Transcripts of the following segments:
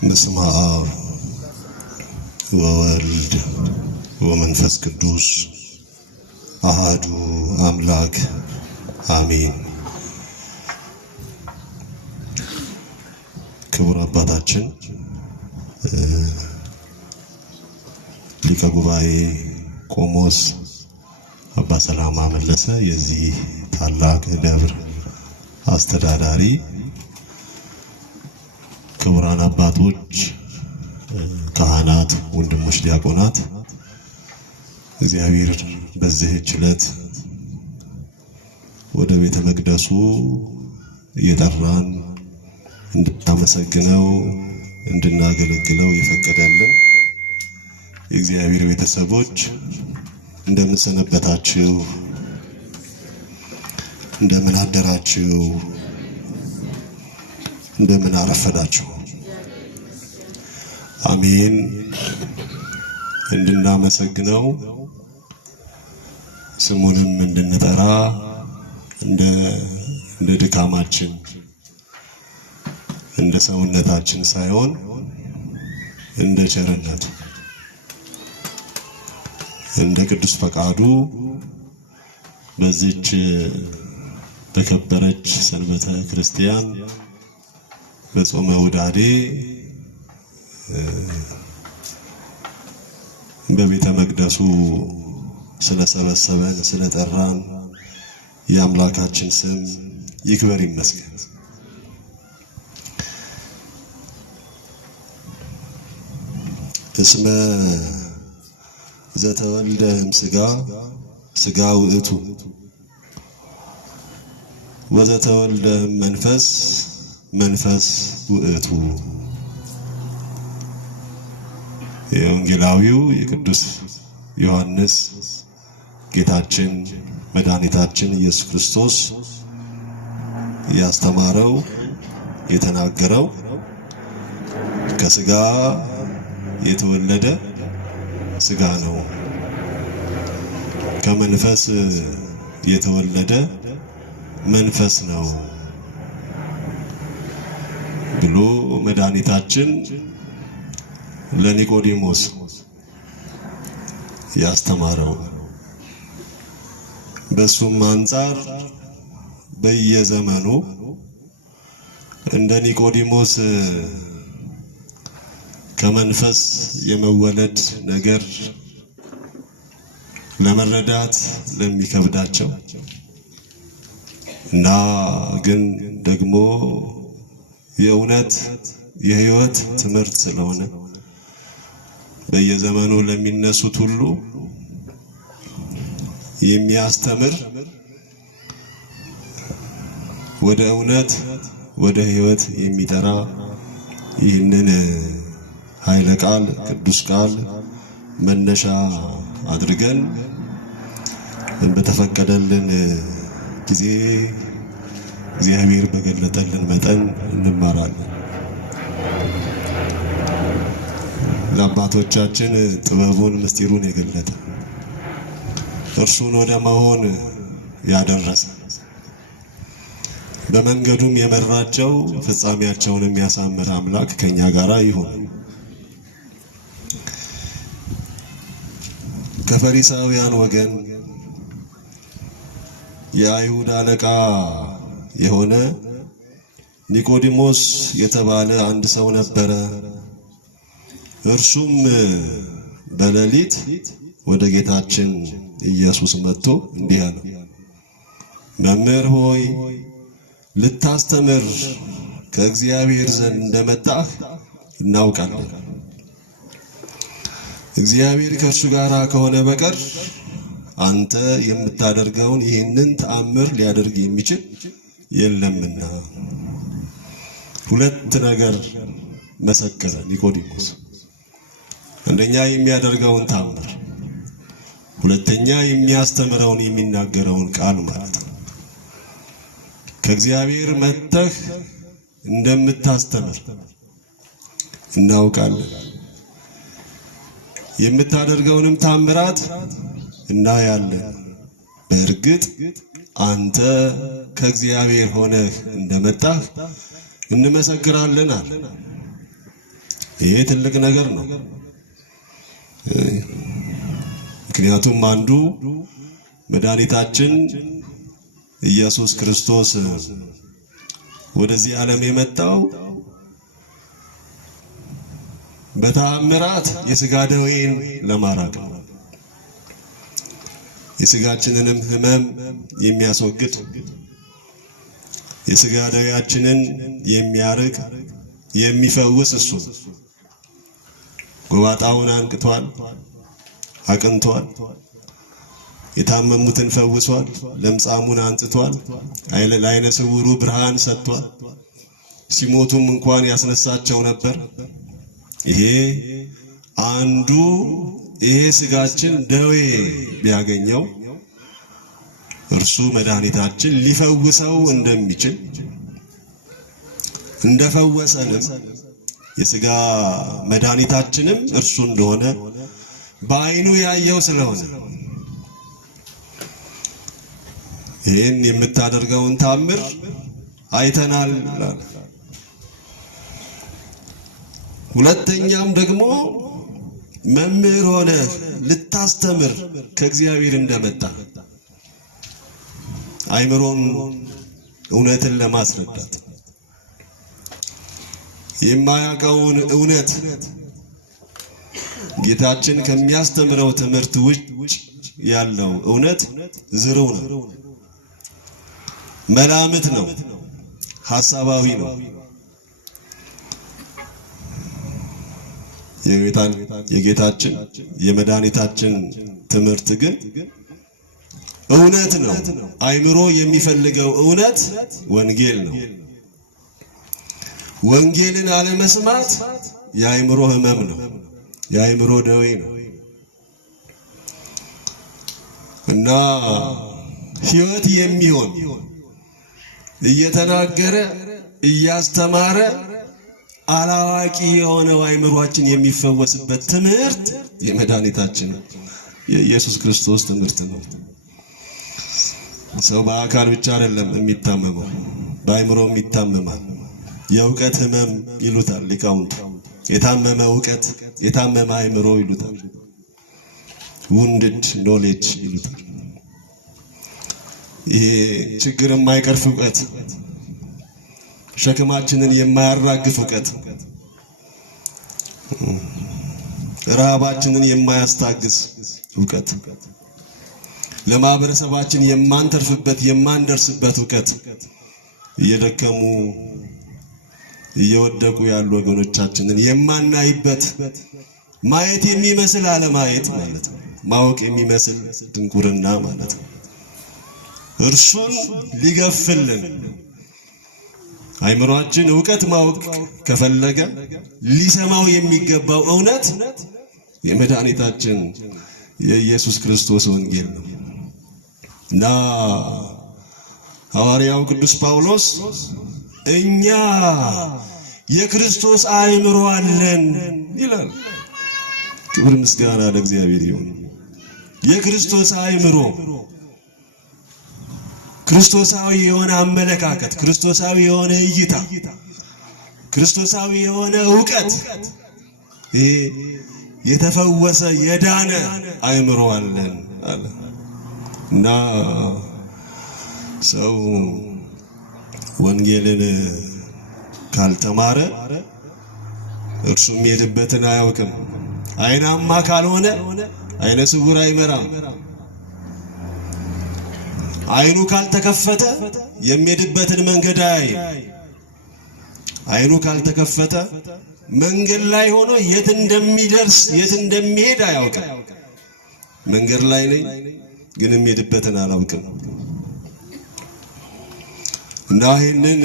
በስመ አብ ወወልድ ወመንፈስ ቅዱስ አሐዱ አምላክ አሜን። ክቡር አባታችን ሊቀ ጉባኤ ቆሞስ አባ ሰላማ መለሰ የዚህ ታላቅ ደብር አስተዳዳሪ፣ ክቡራን አባቶች፣ ካህናት፣ ወንድሞች ዲያቆናት፣ እግዚአብሔር በዚህች ዕለት ወደ ቤተ መቅደሱ እየጠራን እንድናመሰግነው እንድናገለግለው የፈቀደልን የእግዚአብሔር ቤተሰቦች እንደምን ሰነበታችሁ? እንደምን አደራችሁ? እንደምን አረፈዳችሁ? አሜን። እንድናመሰግነው ስሙንም እንድንጠራ እንደ ድካማችን እንደ ሰውነታችን ሳይሆን እንደ ቸርነቱ እንደ ቅዱስ ፈቃዱ በዚች በከበረች ሰንበተ ክርስቲያን በጾመ ውዳዴ በቤተ መቅደሱ ስለሰበሰበን ስለጠራን የአምላካችን ስም ይክበር ይመስገን። እስመ ዘተወልደ እምሥጋ ሥጋ ውእቱ ወዘተወልደ መንፈስ መንፈስ ውእቱ። የወንጌላዊው የቅዱስ ዮሐንስ ጌታችን መድኃኒታችን ኢየሱስ ክርስቶስ ያስተማረው የተናገረው ከሥጋ የተወለደ ሥጋ ነው፣ ከመንፈስ የተወለደ መንፈስ ነው ብሎ መድኃኒታችን ለኒቆዲሞስ ያስተማረው። በሱም አንጻር በየዘመኑ እንደ ኒቆዲሞስ ከመንፈስ የመወለድ ነገር ለመረዳት ለሚከብዳቸው እና ግን ደግሞ የእውነት የሕይወት ትምህርት ስለሆነ በየዘመኑ ለሚነሱት ሁሉ የሚያስተምር ወደ እውነት ወደ ሕይወት የሚጠራ ይህንን ኃይለ ቃል ቅዱስ ቃል መነሻ አድርገን በተፈቀደልን ጊዜ እግዚአብሔር በገለጠልን መጠን እንማራለን። ለአባቶቻችን ጥበቡን ምስጢሩን የገለጠ እርሱን ወደ መሆን ያደረሰ በመንገዱም የመራቸው ፍጻሜያቸውን የሚያሳምር አምላክ ከኛ ጋር ይሁን። ከፈሪሳውያን ወገን የአይሁድ አለቃ የሆነ ኒቆዲሞስ የተባለ አንድ ሰው ነበረ። እርሱም በሌሊት ወደ ጌታችን ኢየሱስ መጥቶ እንዲህ አለ፣ መምህር ሆይ ልታስተምር ከእግዚአብሔር ዘንድ እንደመጣህ እናውቃለን። እግዚአብሔር ከእርሱ ጋር ከሆነ በቀር አንተ የምታደርገውን ይህንን ተአምር ሊያደርግ የሚችል የለምና። ሁለት ነገር መሰከረ ኒቆዲሞስ። አንደኛ የሚያደርገውን ተአምር፣ ሁለተኛ የሚያስተምረውን የሚናገረውን ቃል ማለት ነው። ከእግዚአብሔር መጥተህ እንደምታስተምር እናውቃለን። የምታደርገውንም ተአምራት እናያለን። በእርግጥ አንተ ከእግዚአብሔር ሆነህ እንደመጣህ እንመሰክራለን አለ። ይሄ ትልቅ ነገር ነው። ምክንያቱም አንዱ መድኃኒታችን ኢየሱስ ክርስቶስ ወደዚህ ዓለም የመጣው በተአምራት የሥጋ ደዌን ለማራቅ የሥጋችንንም ሕመም የሚያስወግድ የሥጋ ደዌያችንን የሚያርቅ የሚፈውስ እሱ ጎባጣውን አንቅቷል፣ አቅንቷል፣ የታመሙትን ፈውሷል፣ ለምጻሙን አንጽቷል፣ ለዓይነ ስውሩ ብርሃን ሰጥቷል፣ ሲሞቱም እንኳን ያስነሳቸው ነበር። ይሄ አንዱ ይሄ ሥጋችን ደዌ ቢያገኘው እርሱ መድኃኒታችን ሊፈውሰው እንደሚችል እንደፈወሰንም የሥጋ መድኃኒታችንም እርሱ እንደሆነ በዓይኑ ያየው ስለሆነ ይህን የምታደርገውን ታምር አይተናል። ሁለተኛም ደግሞ መምህር ሆነ ልታስተምር ከእግዚአብሔር እንደመጣ አይምሮን እውነትን ለማስረዳት የማያውቀውን እውነት ጌታችን ከሚያስተምረው ትምህርት ውጭ ያለው እውነት ዝርው ነው፣ መላምት ነው፣ ሐሳባዊ ነው። የጌታችን የመድኃኒታችን ትምህርት ግን እውነት ነው። አይምሮ የሚፈልገው እውነት ወንጌል ነው። ወንጌልን አለመስማት የአይምሮ ሕመም ነው፣ የአይምሮ ደዌ ነው እና ሕይወት የሚሆን እየተናገረ እያስተማረ አላዋቂ የሆነው አይምሮአችን የሚፈወስበት ትምህርት የመድኃኒታችን የኢየሱስ ክርስቶስ ትምህርት ነው። ሰው በአካል ብቻ አይደለም የሚታመመው፣ በአይምሮም ይታመማል። የእውቀት ሕመም ይሉታል ሊቃውንት። የታመመ እውቀት፣ የታመመ አይምሮ ይሉታል። ውንድድ ኖሌጅ ይሉታል። ይሄ ችግር የማይቀርፍ እውቀት፣ ሸክማችንን የማያራግፍ እውቀት፣ ረሃባችንን የማያስታግስ እውቀት፣ ለማህበረሰባችን የማንተርፍበት የማንደርስበት እውቀት፣ እየደከሙ እየወደቁ ያሉ ወገኖቻችንን የማናይበት፣ ማየት የሚመስል አለማየት ማለት ነው። ማወቅ የሚመስል ድንቁርና ማለት ነው። እርሱን ሊገፍልን አይምሮአችን እውቀት ማወቅ ከፈለገ ሊሰማው የሚገባው እውነት የመድኃኒታችን የኢየሱስ ክርስቶስ ወንጌል ነው እና ሐዋርያው ቅዱስ ጳውሎስ እኛ የክርስቶስ አይምሮ አለን ይላል። ክብር ምስጋና ለእግዚአብሔር ይሁን። የክርስቶስ አይምሮ፣ ክርስቶሳዊ የሆነ አመለካከት፣ ክርስቶሳዊ የሆነ እይታ፣ ክርስቶሳዊ የሆነ ዕውቀት፣ ይሄ የተፈወሰ የዳነ አይምሮ አለን አለ እና ሰው ወንጌልን ካልተማረ እርሱ የሚሄድበትን አያውቅም። አይናማ ካልሆነ አይነ ስውር አይመራም። አይኑ ካልተከፈተ የሚሄድበትን መንገድ አያይም። አይኑ ካልተከፈተ መንገድ ላይ ሆኖ የት እንደሚደርስ የት እንደሚሄድ አያውቅም። መንገድ ላይ ነኝ ግን የሚሄድበትን አላውቅም እና ይህንን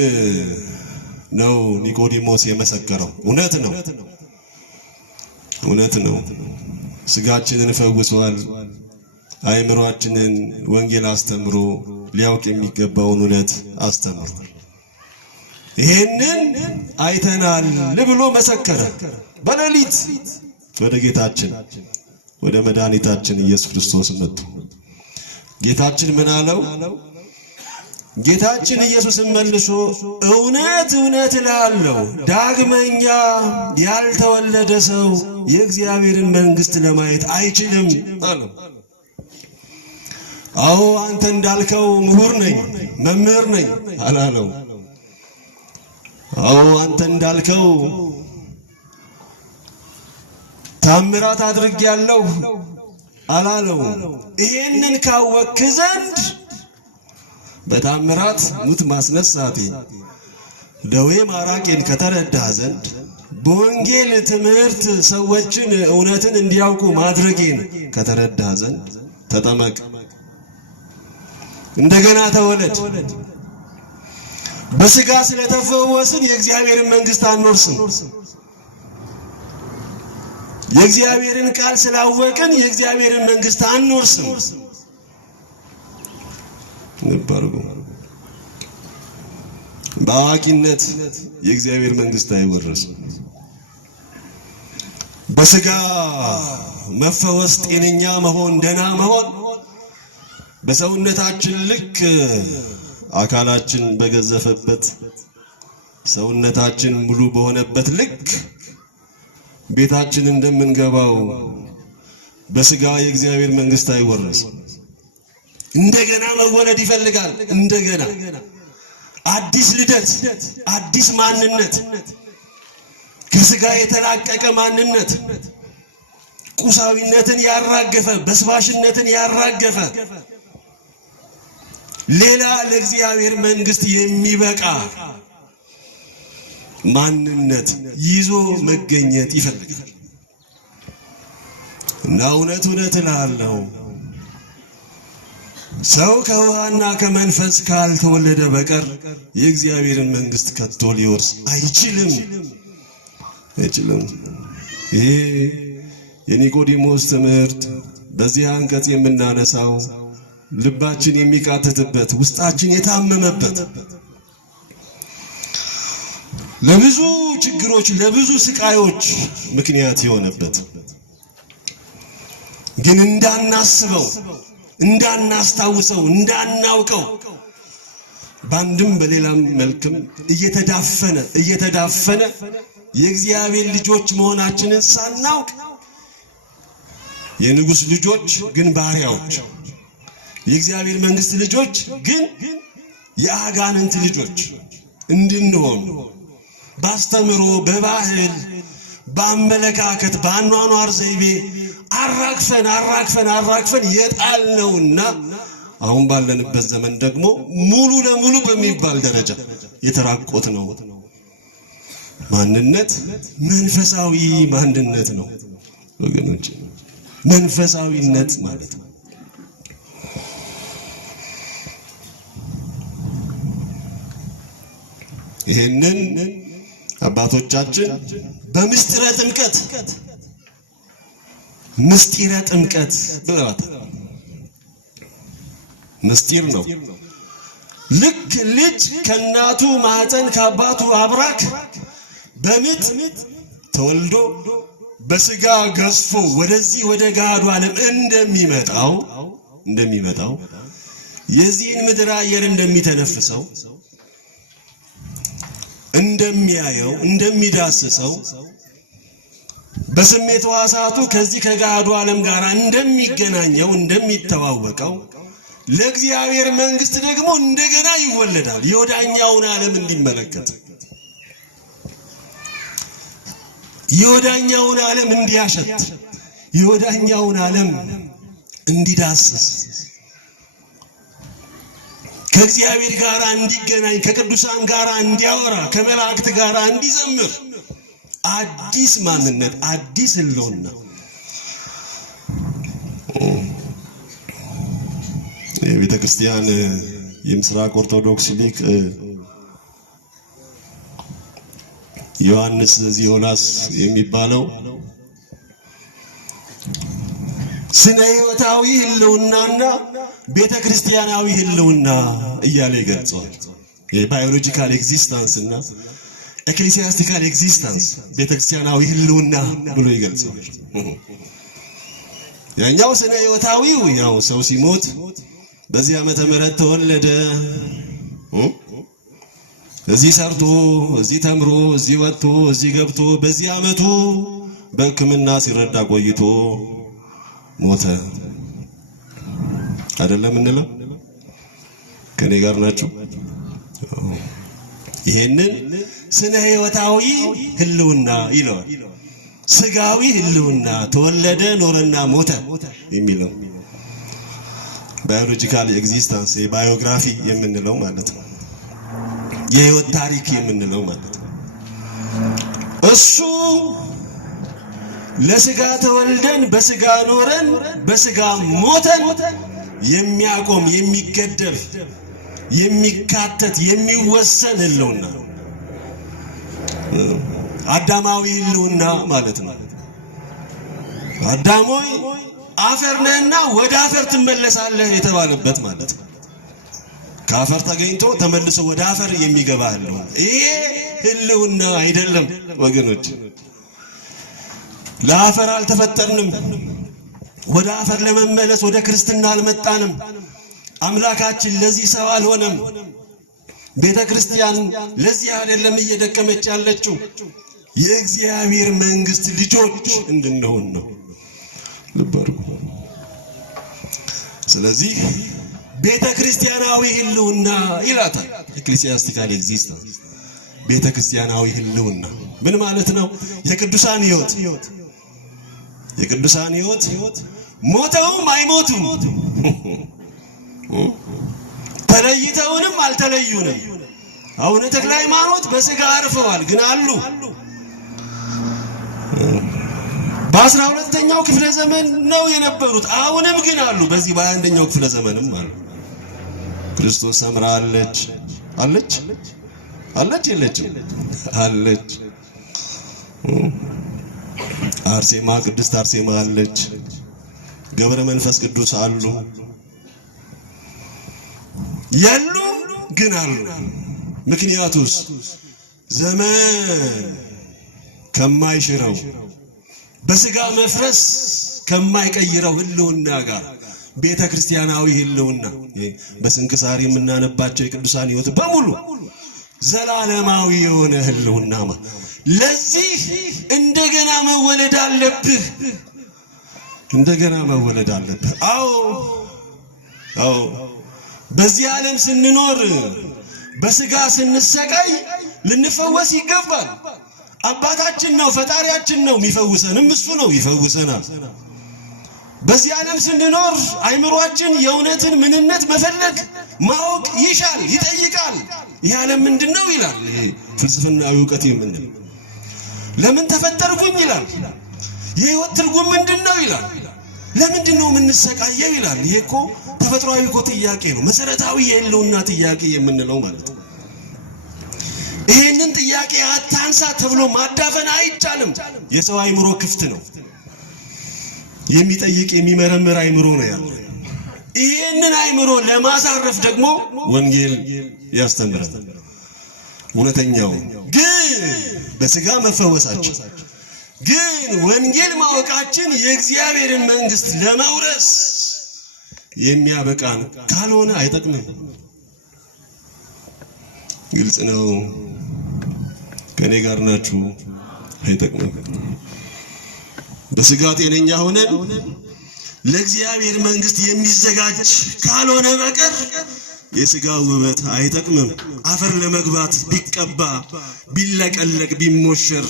ነው ኒቆዲሞስ የመሰከረው። እውነት ነው፣ እውነት ነው። ስጋችንን ፈውሷል። አይምሮአችንን ወንጌል አስተምሮ ሊያውቅ የሚገባውን እውነት አስተምሯል። ይሄንን አይተናል ብሎ መሰከረ። በሌሊት ወደ ጌታችን ወደ መድኃኒታችን ኢየሱስ ክርስቶስ መጡ። ጌታችን ምን አለው? ጌታችን ኢየሱስን መልሶ እውነት እውነት እልሃለሁ ዳግመኛ ያልተወለደ ሰው የእግዚአብሔርን መንግሥት ለማየት አይችልም አለው። አዎ አንተ እንዳልከው ምሁር ነኝ መምህር ነኝ አላለው። አዎ አንተ እንዳልከው ታምራት አድርጌያለሁ አላለው። ይሄንን ካወክ ዘንድ በታምራት ሙት ማስነሳቴ ደዌ ማራቄን ከተረዳህ ዘንድ በወንጌል ትምህርት ሰዎችን እውነትን እንዲያውቁ ማድረጌን ከተረዳህ ዘንድ ተጠመቅ፣ እንደገና ተወለድ። በሥጋ ስለተፈወስን የእግዚአብሔርን መንግሥት አንወርስም። የእግዚአብሔርን ቃል ስላወቅን የእግዚአብሔርን መንግሥት አንወርስም። ንባርጉ በአዋቂነት የእግዚአብሔር መንግሥት አይወርስም። በሥጋ መፈወስ፣ ጤነኛ መሆን፣ ደህና መሆን በሰውነታችን ልክ አካላችን በገዘፈበት ሰውነታችን ሙሉ በሆነበት ልክ ቤታችን እንደምንገባው በሥጋ የእግዚአብሔር መንግሥት አይወርስም። እንደገና መወለድ ይፈልጋል። እንደገና አዲስ ልደት፣ አዲስ ማንነት፣ ከሥጋ የተላቀቀ ማንነት፣ ቁሳዊነትን ያራገፈ፣ በስባሽነትን ያራገፈ ሌላ ለእግዚአብሔር መንግሥት የሚበቃ ማንነት ይዞ መገኘት ይፈልጋል። እና እውነት እውነት እልሃለሁ ሰው ከውሃና ከመንፈስ ካልተወለደ በቀር የእግዚአብሔርን መንግሥት ከቶ ሊወርስ አይችልም። ይሄ የኒቆዲሞስ ትምህርት በዚህ አንቀጽ የምናነሳው ልባችን የሚቃተትበት ውስጣችን የታመመበት ለብዙ ችግሮች ለብዙ ስቃዮች ምክንያት የሆነበት ግን እንዳናስበው እንዳናስታውሰው እንዳናውቀው ባንድም በሌላም መልክም እየተዳፈነ የእግዚአብሔር ልጆች መሆናችንን ሳናውቅ የንጉሥ ልጆች ግን ባሪያዎች፣ የእግዚአብሔር መንግሥት ልጆች ግን የአጋንንት ልጆች እንድንሆን ባስተምሮ፣ በባህል፣ በአመለካከት፣ በአኗኗር ዘይቤ አራግፈን የጣልነውና አሁን ባለንበት ዘመን ደግሞ ሙሉ ለሙሉ በሚባል ደረጃ የተራቆትነው ማንነት መንፈሳዊ ማንነት ነው ወገኖች። መንፈሳዊነት ማለት ነው ይሄንን አባቶቻችን በምስጢረ ጥምቀት ብለዋታል። ምስጢር ነው። ልክ ልጅ ከእናቱ ማህፀን ከአባቱ አብራክ በምጥ ተወልዶ በሥጋ ገዝፎ ወደዚህ ወደ ገሃዱ ዓለም እንደሚመጣው የዚህን ምድር አየር እንደሚተነፍሰው እንደሚያየው እንደሚዳስሰው በስሜት ሕዋሳቱ ከዚህ ከገሃዱ ዓለም ጋር እንደሚገናኘው እንደሚተዋወቀው ለእግዚአብሔር መንግሥት ደግሞ እንደገና ይወለዳል። የወዳኛውን ዓለም እንዲመለከት፣ የወዳኛውን ዓለም እንዲያሸት፣ የወዳኛውን ዓለም እንዲዳስስ፣ ከእግዚአብሔር ጋር እንዲገናኝ፣ ከቅዱሳን ጋር እንዲያወራ፣ ከመላእክት ጋር እንዲዘምር አዲስ ማንነት አዲስ ህልውና የቤተ ክርስቲያን የምስራቅ ኦርቶዶክስ ሊቅ ዮሐንስ ዚዮላስ የሚባለው ስነ ሕይወታዊ ህልውናና ቤተ ክርስቲያናዊ ህልውና እያለ ይገልጸዋል። የባዮሎጂካል ኤግዚስተንስ እና ኤክሌሲያስቲካል ኤግዚስተንስ ቤተ ክርስቲያናዊ ህልውና ብሎ ይገልጸዋል። ያኛው ስነ ሕይወታዊው ያው ሰው ሲሞት በዚህ ዓመተ ምህረት ተወለደ፣ እዚህ ሰርቶ እዚህ ተምሮ እዚህ ወጥቶ እዚህ ገብቶ በዚህ ዓመቱ በሕክምና ሲረዳ ቆይቶ ሞተ አይደለም እንለው? ከኔ ጋር ናችሁ? ይሄንን ስነ ሕይወታዊ ህልውና ይለዋል። ስጋዊ ህልውና ተወለደ ኖረና ሞተ የሚለው ባዮሎጂካል ኤግዚስተንስ ባዮግራፊ የምንለው ማለት ነው። የህይወት ታሪክ የምንለው ማለት ነው። እሱ ለስጋ ተወልደን በስጋ ኖረን በስጋ ሞተን የሚያቆም የሚገደብ የሚካተት የሚወሰን ህልውና አዳማዊ ህልውና ማለት ነው። አዳም ሆይ አፈር ነህና ወደ አፈር ትመለሳለህ የተባለበት ማለት ነው። ከአፈር ተገኝቶ ተመልሶ ወደ አፈር የሚገባ ህልውና ይሄ ህልውና አይደለም ወገኖች። ለአፈር አልተፈጠርንም። ወደ አፈር ለመመለስ ወደ ክርስትና አልመጣንም። አምላካችን ለዚህ ሰው አልሆነም። ቤተ ክርስቲያን ለዚህ አይደለም እየደከመች ያለችው የእግዚአብሔር መንግስት ልጆች እንድንሆን ነው። ልበሩ። ስለዚህ ቤተ ክርስቲያናዊ ህልውና ይላታል ኤክሌሲያስቲካል ኤግዚስተንስ። ቤተ ክርስቲያናዊ ህልውና ምን ማለት ነው? የቅዱሳን ህይወት ሞተውም አይሞቱም፣ ተለይተውንም አልተለዩንም። አቡነ ተክለ ሃይማኖት በስጋ አርፈዋል ግን አሉ። በ12ኛው ክፍለ ዘመን ነው የነበሩት፣ አሁንም ግን አሉ። በዚህ በ21ኛው ክፍለ ዘመንም አሉ። ክርስቶስ ሰምራ አለች የለችም? አለች። አርሴማ ቅድስት አርሴማ አለች። ገብረ መንፈስ ቅዱስ አሉ። ያሉ ግን አሉ። ምክንያቱስ ዘመን ከማይሽረው በስጋ መፍረስ ከማይቀይረው ህልውና ጋር ቤተ ክርስቲያናዊ ህልውና በስንክሳር የምናነባቸው የቅዱሳን ህይወት በሙሉ ዘላለማዊ የሆነ ህልውና ለዚህ እንደገና መወለድ አለብህ። አዎ በዚህ ዓለም ስንኖር በስጋ ስንሰቃይ ልንፈወስ ይገባል። አባታችን ነው፣ ፈጣሪያችን ነው፣ የሚፈውሰንም እሱ ነው፣ ይፈውሰናል። በዚህ ዓለም ስንኖር አይምሮአችን የእውነትን ምንነት መፈለግ ማወቅ ይሻል፣ ይጠይቃል። ይህ ዓለም ምንድነው ይላል። ፍልስፍናዊ ዕውቀት የምንል ለምን ተፈጠርኩኝ ይላል። የህይወት ትርጉም ምንድነው ይላል። ለምንድነው የምንሰቃየው ይላል። ይሄ እኮ ተፈጥሯዊ እኮ ጥያቄ ነው፣ መሰረታዊ የህልውና ጥያቄ የምንለው ማለት ነው። ይሄንን ጥያቄ አታንሳ ተብሎ ማዳፈን አይቻልም። የሰው አይምሮ ክፍት ነው፣ የሚጠይቅ የሚመረምር አይምሮ ነው ያለው። ይሄንን አይምሮ ለማሳረፍ ደግሞ ወንጌል ያስተምራል። እውነተኛው ግን በስጋ መፈወሳችን ግን ወንጌል ማወቃችን የእግዚአብሔርን መንግስት ለመውረስ የሚያበቃን ካልሆነ አይጠቅምም። ግልጽ ነው። ከኔ ጋር ናችሁ? አይጠቅምም። በስጋ ጤነኛ ሆነን ለእግዚአብሔር መንግስት የሚዘጋጅ ካልሆነ በቀር የስጋ ውበት አይጠቅምም። አፈር ለመግባት ቢቀባ ቢለቀለቅ ቢሞሸር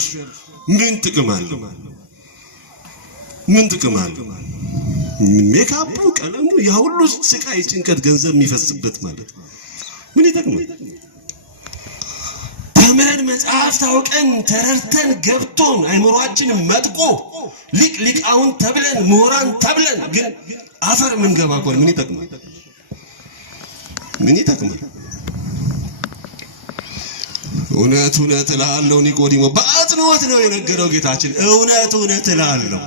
ምን ጥቅም አለው? ሜካፑ፣ ቀለሙ፣ ያ ሁሉ ስቃይ፣ ጭንቀት፣ ገንዘብ የሚፈስበት ማለት ምን ይጠቅማል? ተምረን መጽሐፍ ታውቀን ተረርተን ገብቶን አይምሮአችንን መጥቆ ሊቃውን ተብለን ምሁራን ተብለን ግን አፈር ምን ገባ ቆል ምን ይጠቅማል? እውነት እልሃለሁ ኒቆዲሞ በአጽንኦት ነው የነገረው ጌታችን። እውነት እልሃለሁ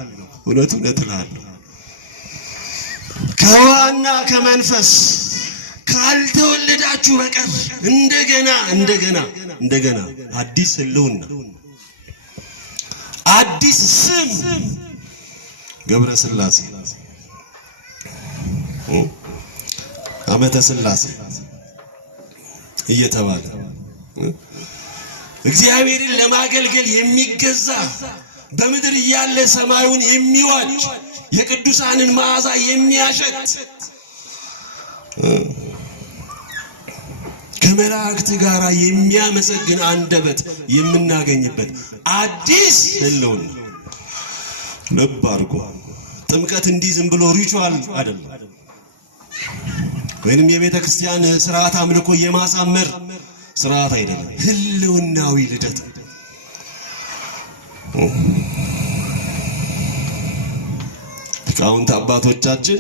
ከውሃና ከመንፈስ ካልተወለዳችሁ በቀር እንደገና አዲስ ህልውና አዲስ ስም ገብረ ሥላሴ ዓመተ ሥላሴ እየተባለ እግዚአብሔርን ለማገልገል የሚገዛ በምድር ያለ ሰማዩን የሚዋጅ የቅዱሳንን መዓዛ የሚያሸት ከመላእክት ጋር የሚያመሰግን አንደበት የምናገኝበት አዲስ ህልውና ልብ አድርጎ ጥምቀት እንዲህ ዝም ብሎ ሪቹዋል አይደለም፣ ወይንም የቤተ ክርስቲያን ስርዓት አምልኮ የማሳመር ስርዓት አይደለም። ህልውናዊ ልደት ሊቃውንት አባቶቻችን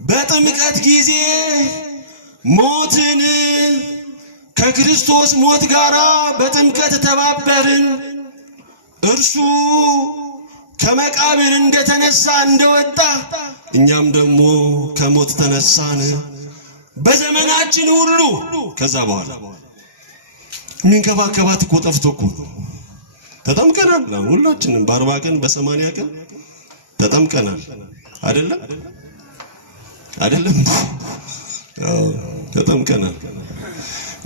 በጥምቀት ጊዜ ሞትን ከክርስቶስ ሞት ጋራ በጥምቀት ተባበርን፣ እርሱ ከመቃብር እንደተነሳ እንደወጣ እኛም ደግሞ ከሞት ተነሳን። በዘመናችን ሁሉ ከዛ በኋላ ሚንከባከባት እኮ ጠፍቶ እኮ ተጠምቀናል። ሁላችንም በ40 ቀን በ80 ቀን ተጠምቀናል። አይደለም ተጠምቀናል።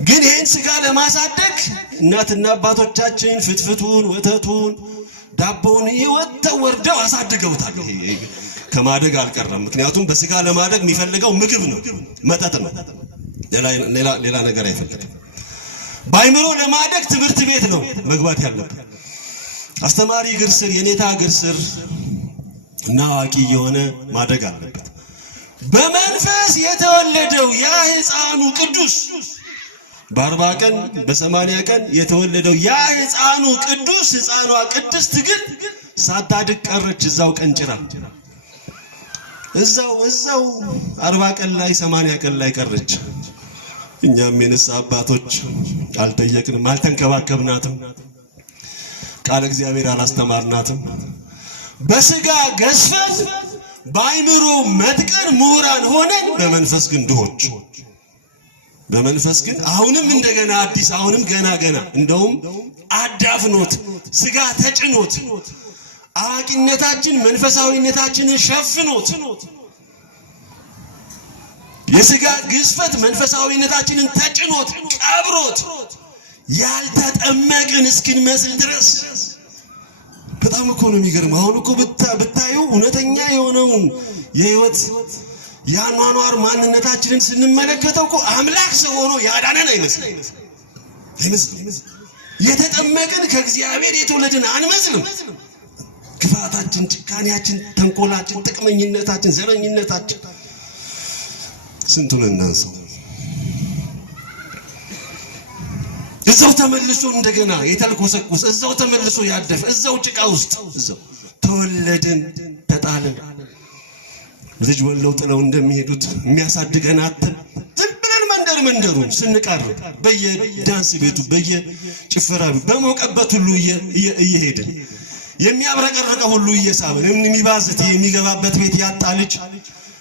ግን ይህን ስጋ ለማሳደግ እናትና አባቶቻችን ፍትፍቱን ወተቱን ዳቦውን ይወጣው ወርደው አሳድገውታል። ከማደግ አልቀረም። ምክንያቱም በስጋ ለማደግ የሚፈልገው ምግብ ነው፣ መጠጥ ነው፣ ሌላ ነገር አይፈልግም። ባይምሮ ለማደግ ትምህርት ቤት ነው መግባት ያለበት። አስተማሪ እግር ስር የኔታ እግር ስር እና አዋቂ የሆነ ማደግ አለበት። በመንፈስ የተወለደው ያ ሕፃኑ ቅዱስ በ40 ቀን በ80 ቀን የተወለደው ያ ሕፃኑ ቅዱስ ሕፃኗ ቅድስት ግን ሳታድግ ቀረች። እዛው ቀንጭራ እዛው 40 ቀን ላይ 80 ቀን ላይ ቀረች። እኛም የንስሐ አባቶች አልጠየቅንም፣ አልተንከባከብናትም፣ ቃል እግዚአብሔር አላስተማርናትም። በስጋ ገዝፈን በአይምሮ መጥቀን ምሁራን ሆነን በመንፈስ ግን ድሆች፣ በመንፈስ ግን አሁንም እንደገና አዲስ፣ አሁንም ገና እንደውም አዳፍኖት ስጋ ተጭኖት አዋቂነታችን መንፈሳዊነታችንን ሸፍኖት የስጋ ግዝፈት መንፈሳዊነታችንን ተጭኖት ቀብሮት ያልተጠመቅን እስክንመስል ድረስ በጣም እኮ ነው የሚገርም። አሁን እኮ ብታዩ እውነተኛ የሆነውን የህይወት ያኗኗር ማንነታችንን ስንመለከተው እኮ አምላክ ሰው ሆኖ ያዳነን አይመስልም። የተጠመቅን ከእግዚአብሔር የተወለድን አንመስልም። ክፋታችን፣ ጭካኔያችን፣ ተንኮላችን፣ ጥቅመኝነታችን፣ ዘረኝነታችን ስንቱን እናንሰው። እዛው ተመልሶ እንደገና የተልኮሰኮሰ እዛው ተመልሶ ያደፈ እዛው ጭቃ ውስጥ እዛው ተወለድን፣ ተጣልን። ልጅ ወለው ጥለው እንደሚሄዱት የሚያሳድገን አጥተን ዝም ብለን መንደሩ ስንቀር በየዳንስ ቤቱ በየጭፈራ በሞቀበት ሁሉ እየሄድን የሚያብረቀረቀ ሁሉ እየሳብን የሚባዝት የሚገባበት ቤት ያጣ ልጅ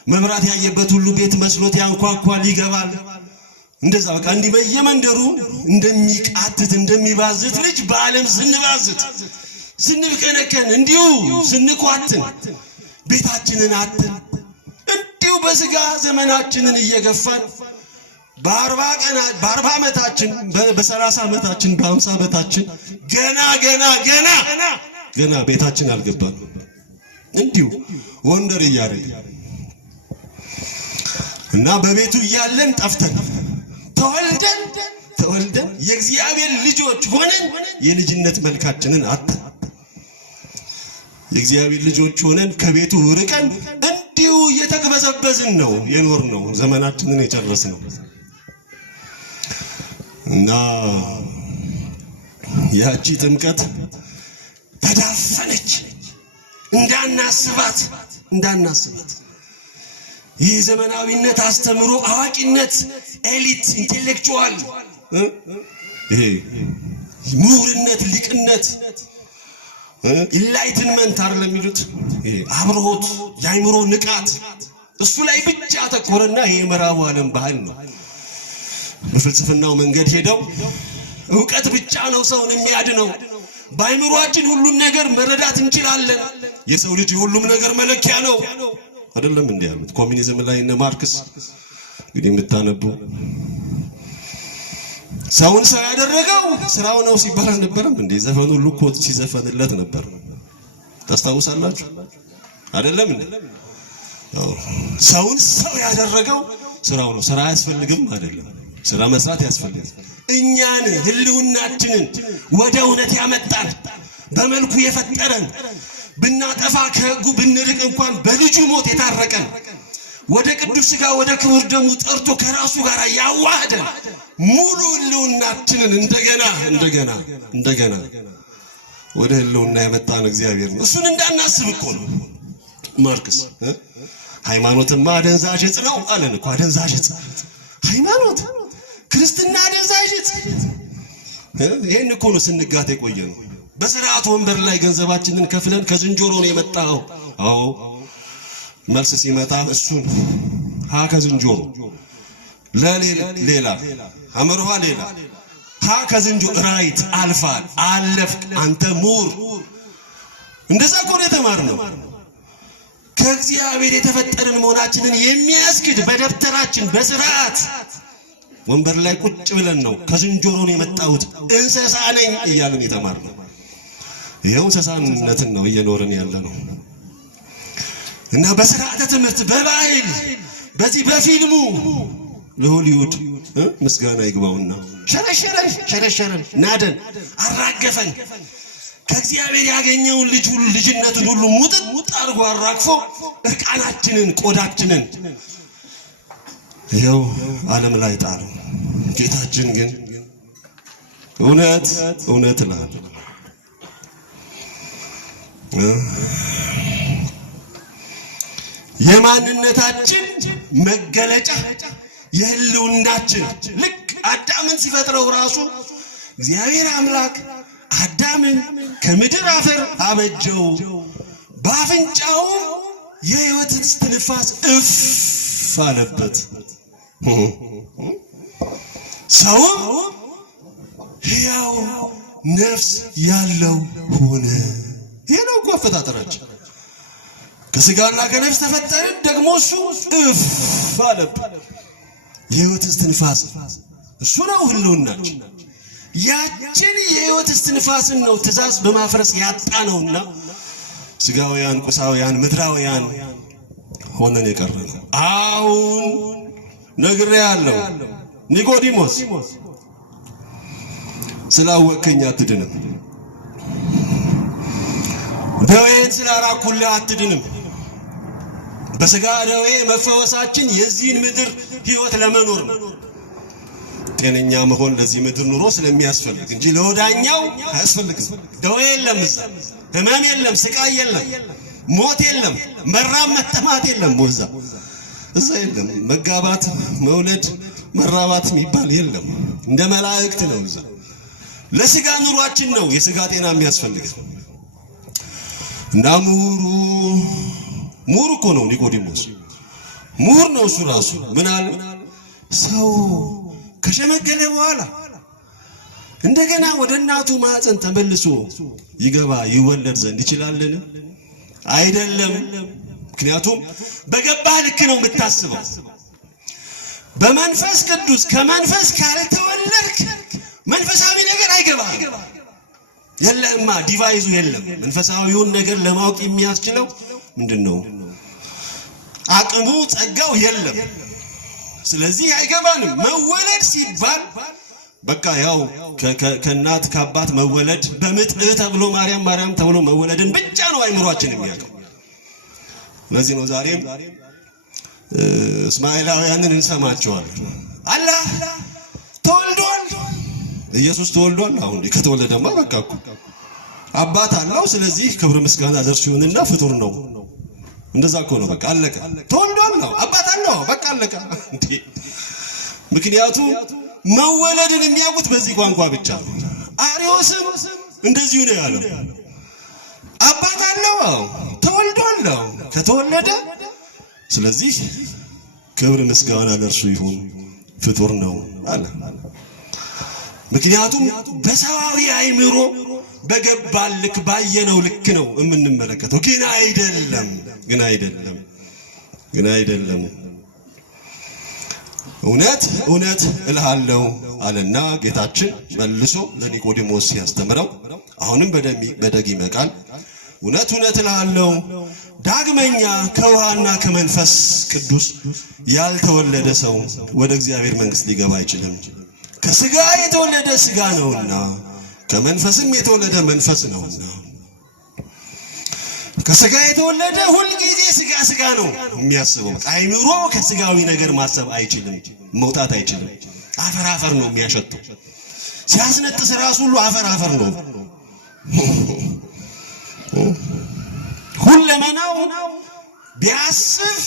መብራት ያየበት ሁሉ ቤት መስሎት ያንኳኳል ይገባል። እንደዛ በቃ እንዲህ በየመንደሩ እንደሚቃትት እንደሚባዝት ልጅ በዓለም ስንባዝት ስንብከነከን እንዲሁ ስንኳትን ቤታችንን አጥተን እንዲሁ በስጋ ዘመናችንን እየገፋን በ40 ዓመታችን በ30 ዓመታችን በ50 ዓመታችን ገና ቤታችን አልገባን እንዲሁ ወንደር እያደረግን እና በቤቱ እያለን ጠፍተን ተወልደን የእግዚአብሔር ልጆች ሆነን የልጅነት መልካችንን አጥተን የእግዚአብሔር ልጆች ሆነን ከቤቱ ርቀን እንዲሁ እየተቅበዘበዝን ነው የኖርነው ዘመናችንን የጨረስነው። እና ያቺ ጥምቀት ተዳፈነች እንዳናስባት ይህ ዘመናዊነት አስተምሮ አዋቂነት ኤሊት ኢንቴሌክቹዋል ይሄ ምሁርነት ሊቅነት ኢንላይትመንት አይደለም የሚሉት አብሮት የአይምሮ ንቃት እሱ ላይ ብቻ ተኮረና ይሄ ምዕራቡ ዓለም ባህል ነው። በፍልስፍናው መንገድ ሄደው ዕውቀት ብቻ ነው ሰውን የሚያድነው። በአይምሮአችን ሁሉን ነገር መረዳት እንችላለን። የሰው ልጅ ሁሉም ነገር መለኪያ ነው አይደለም እንዴ ያሉት። ኮሚኒዝም ላይ እነ ማርክስ እንግዲህ የምታነቡ ሰውን ሰው ያደረገው ስራው ነው ሲባል አልነበረም እንዴ? ዘፈኑ ሁሉ እኮ ሲዘፈንለት ነበር። ታስታውሳላችሁ አይደለም እንዴ? ሰውን ሰው ያደረገው ስራው ነው። ስራ አያስፈልግም አይደለም፣ ስራ መስራት ያስፈልጋል። እኛን ህልውናችንን ወደ እውነት ያመጣን በመልኩ የፈጠረን ብናጠፋ ከህጉ ብንርቅ እንኳን በልጁ ሞት የታረቀን ወደ ቅዱስ ሥጋ ወደ ክቡር ደሙ ጠርቶ ከራሱ ጋር ያዋህደን ሙሉ ህልውናችንን እንደገና ወደ ህልውና ያመጣን እግዚአብሔር ነው። እሱን እንዳናስብ እኮ ነው ማርክስ ሃይማኖትማ አደንዛዥ ዕፅ ነው አለን እኮ። አደንዛዥ ዕፅ ሃይማኖት ክርስትና አደንዛዥ ዕፅ። ይሄን እኮ ነው ስንጋት የቆየ ነው። በስርዓት ወንበር ላይ ገንዘባችንን ከፍለን ከዝንጀሮ ነው የመጣው። አዎ መልስ ሲመጣ እሱን ከዝንጀሮ ለሌላ አመርሃ ሌላ ከዝንጀሮ ራይት አልፋል አለፍክ አንተ ሙር። እንደዛ እኮ ነው የተማርነው። ከእግዚአብሔር የተፈጠረን መሆናችንን የሚያስክድ በደብተራችን በስርዓት ወንበር ላይ ቁጭ ብለን ነው ከዝንጀሮ ነው የመጣሁት እንስሳ ነኝ እያልን የተማርነው። ይሄው እንስሳነትን ነው እየኖርን ያለነው። እና በስርዓተ ትምህርት በባህል በዚህ በፊልሙ ለሆሊውድ ምስጋና ይግባውና ሸረሸረን ናደን አራገፈን። ከእግዚአብሔር ያገኘውን ልጅነቱን ሁሉ ሙጥጥ አድርጎ አራግፎ እርቃናችንን ቆዳችንን ይኸው ዓለም ላይ ጣለው። ጌታችን ግን እውነት እልሃለሁ የማንነታችን መገለጫ የህልውናችን ልክ አዳምን ሲፈጥረው ራሱ እግዚአብሔር አምላክ አዳምን ከምድር አፈር አበጀው፣ በአፍንጫው የሕይወት እስትንፋስ እፍ አለበት። ሰውም ሕያው ነፍስ ያለው ሆነ። ይሄ ነው እኮ አፈጣጠራችን። ከስጋና ከነፍስ ተፈጠርን፣ ደግሞ እሱ እፍ አለበት። የሕይወት እስትንፋስ እሱ ነው ህልውናችን። ያችን የሕይወት እስትንፋስን ነው ትእዛዝ በማፍረስ ያጣነውና ስጋውያን ቁሳውያን ምድራውያን ሆነን የቀረነው። አሁን ነግሬሃለሁ ኒቆዲሞስ፣ ስላወቅከኝ አትድንም። ደዌን ስላራኩልህ አትድንም። በስጋ ደዌ መፈወሳችን የዚህን ምድር ህይወት ለመኖር ነው። ጤነኛ መሆን ለዚህ ምድር ኑሮ ስለሚያስፈልግ እንጂ ለወዳኛው አያስፈልግም። ደዌ የለም፣ ህመም የለም፣ ስቃይ የለም፣ ሞት የለም፣ መራብ መጠማት የለም። እዛ የለም። መጋባት፣ መውለድ፣ መራባት የሚባል የለም። እንደ መላእክት ነው። እዛ ለስጋ ኑሯችን ነው የስጋ ጤና የሚያስፈልግ። እና ምሁር እኮ ነው ኒቆዲሞስ፣ ምሁር ነው እሱ ራሱ። ምን አለ? ሰው ከሸመገለ በኋላ እንደገና ወደ እናቱ ማህፀን ተመልሶ ይወለድ ዘንድ ይችላልን? አይደለም። ምክንያቱም በገባህ ልክ ነው የምታስበው። በመንፈስ ቅዱስ ከመንፈስ ካልተወለድክ መንፈሳዊ ነገር አይገባህም። የለማ ዲቫይዙ የለም። መንፈሳዊውን ነገር ለማወቅ የሚያስችለው ምንድነው? አቅሙ ጸጋው የለም። ስለዚህ አይገባንም። መወለድ ሲባል በቃ ያው ከእናት ከአባት መወለድ በምጥ ተብሎ ማርያም ተብሎ መወለድን ብቻ ነው አይምሯችን የሚያውቀው። ለዚህ ነው ዛሬም እስማኤላውያንን እንሰማቸዋለን። አላህ ተወልዷል፣ ኢየሱስ ተወልዷል። አሁን ከተወለደማ በቃ እኮ አባት አለው። ስለዚህ ክብር ምስጋና ዘርሱ ይሁንና ፍጡር ነው። እንደዛ እኮ ነው። በቃ አለቀ። ተወልዷል ነው አባት አለው። በቃ አለቀ። ምክንያቱም መወለድን የሚያውቁት በዚህ ቋንቋ ብቻ ነው። አርዮስም እንደዚሁ ነው ያለው። አባት አለው፣ ተወልዷል። ከተወለደ ስለዚህ ክብር ምስጋና ለእርሱ ይሁን ፍጡር ነው አለ። ምክንያቱም በሰዋዊ አይምሮ በገባን ልክ ባየነው ልክ ነው የምንመለከተው። ግን አይደለም። እውነት እውነት እልሃለሁ አለና ጌታችን መልሶ ለኒቆዲሞስ ያስተምረው አሁንም በደጊመ ቃል እውነት እውነት እልሃለሁ ዳግመኛ ከውሃና ከመንፈስ ቅዱስ ያልተወለደ ሰው ወደ እግዚአብሔር መንግሥት ሊገባ አይችልም። ከሥጋ የተወለደ ሥጋ ነውና ከመንፈስም የተወለደ መንፈስ ነውና። ከሥጋ የተወለደ ሁሉ ጊዜ ሥጋ ነው የሚያስበው። አይምሮ ከሥጋዊ ነገር ማሰብ አይችልም፣ መውጣት አይችልም። አፈር ነው የሚያሸተው። ሲያስነጥስ ራሱ ሁሉ አፈር ነው። ሁለመናው ቢያስብ